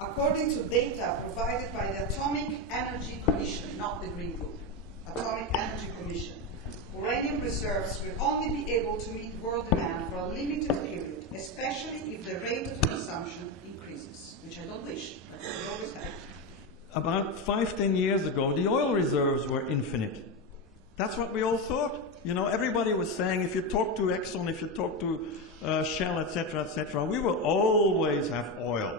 According to data provided by the Atomic Energy Commission, not the Green Group, Atomic Energy Commission, uranium reserves will only be able to meet world demand for a limited period, especially if the rate of consumption increases, which I don't wish, but we always have. About 5–10 years ago, the oil reserves were infinite. That's what we all thought. You know, everybody was saying, if you talk to Exxon, if you talk to Shell, etc., we will always have oil.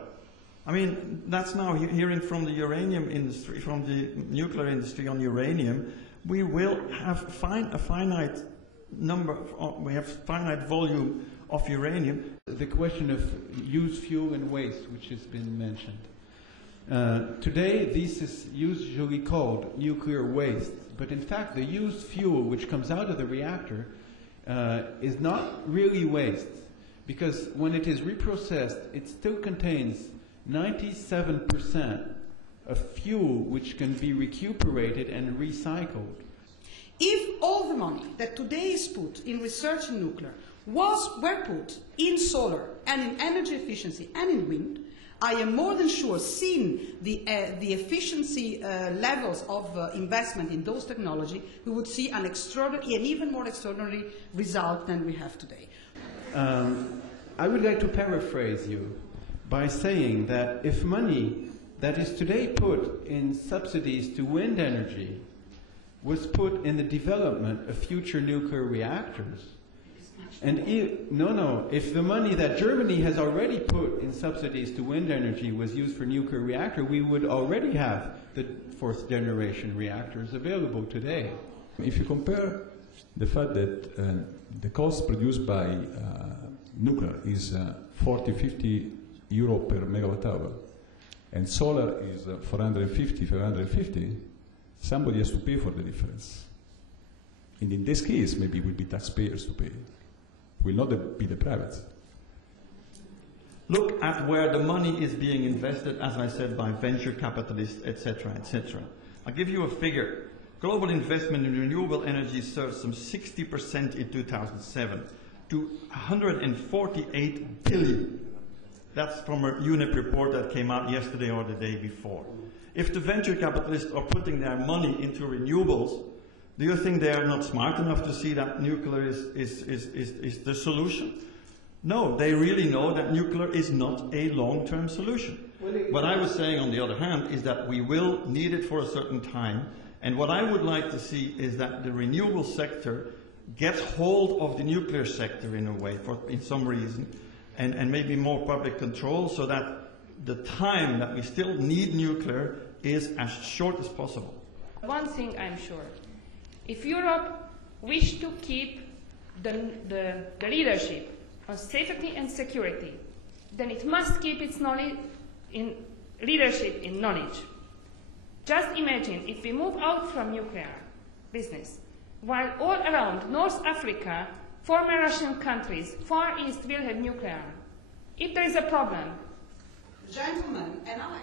I mean, that's now hearing from the uranium industry, from the nuclear industry on uranium. We will have a finite number, we have finite volume of uranium. The question of used fuel and waste, which has been mentioned. Today, this is usually called nuclear waste, but in fact, the used fuel which comes out of the reactor is not really waste, because when it is reprocessed, it still contains 97% of fuel which can be recuperated and recycled. If all the money that today is put in research in nuclear were put in solar and in energy efficiency and in wind, I am more than sure, seeing the efficiency levels of investment in those technologies, we would see an extraordinary, an even more extraordinary result than we have today. I would like to paraphrase you by saying that if money that is today put in subsidies to wind energy was put in the development of future nuclear reactors, and if the money that Germany has already put in subsidies to wind energy was used for nuclear reactor, we would already have the fourth generation reactors available today. If you compare the fact that the cost produced by nuclear is 40–50 euro per megawatt hour, and solar is 450–550, somebody has to pay for the difference. And in this case, maybe it will be taxpayers to pay. It will not be the privates. Look at where the money is being invested, as I said, by venture capitalists, etc., etc. I'll give you a figure. Global investment in renewable energy surged from 60% in 2007 to 148 billion. That's from a UNEP report that came out yesterday or the day before. If the venture capitalists are putting their money into renewables, do you think they are not smart enough to see that nuclear is the solution? No, they really know that nuclear is not a long-term solution. What I was saying, on the other hand, is that we will need it for a certain time, and what I would like to see is that the renewable sector gets hold of the nuclear sector in a way, in some reason, and maybe more public control, so that the time that we still need nuclear is as short as possible. One thing I'm sure, if Europe wishes to keep the leadership on safety and security, then it must keep its leadership in knowledge. Just imagine if we move out from nuclear business, while all around North Africa, former Russian countries, Far East will have nuclear. If there is a problem, the gentleman and I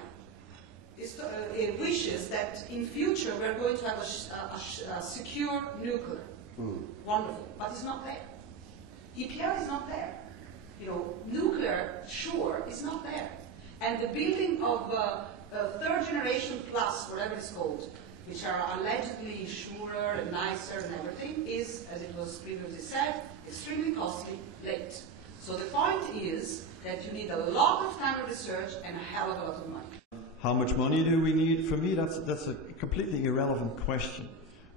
wishes that in future we're going to have a secure nuclear. Wonderful, but it's not there. EPR is not there. You know, nuclear, sure, is not there. And the building of third generation plus, whatever it's called, which are allegedly surer and nicer and everything, is, as it was previously said, extremely costly, late. So the point is that you need a lot of time of research and a hell of a lot of money. How much money do we need? For me, that's a completely irrelevant question.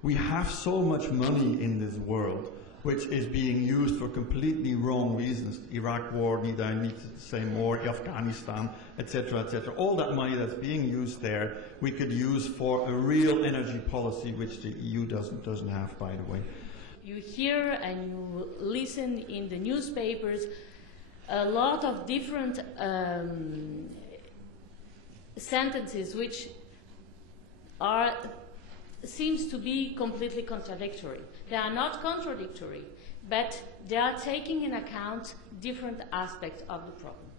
We have so much money in this world, which is being used for completely wrong reasons. Iraq war, need to say more, Afghanistan, etc., etc. All that money that's being used there, we could use for a real energy policy, which the EU doesn't have, by the way. You hear and you listen in the newspapers a lot of different sentences which seems to be completely contradictory. They are not contradictory, but they are taking into account different aspects of the problem.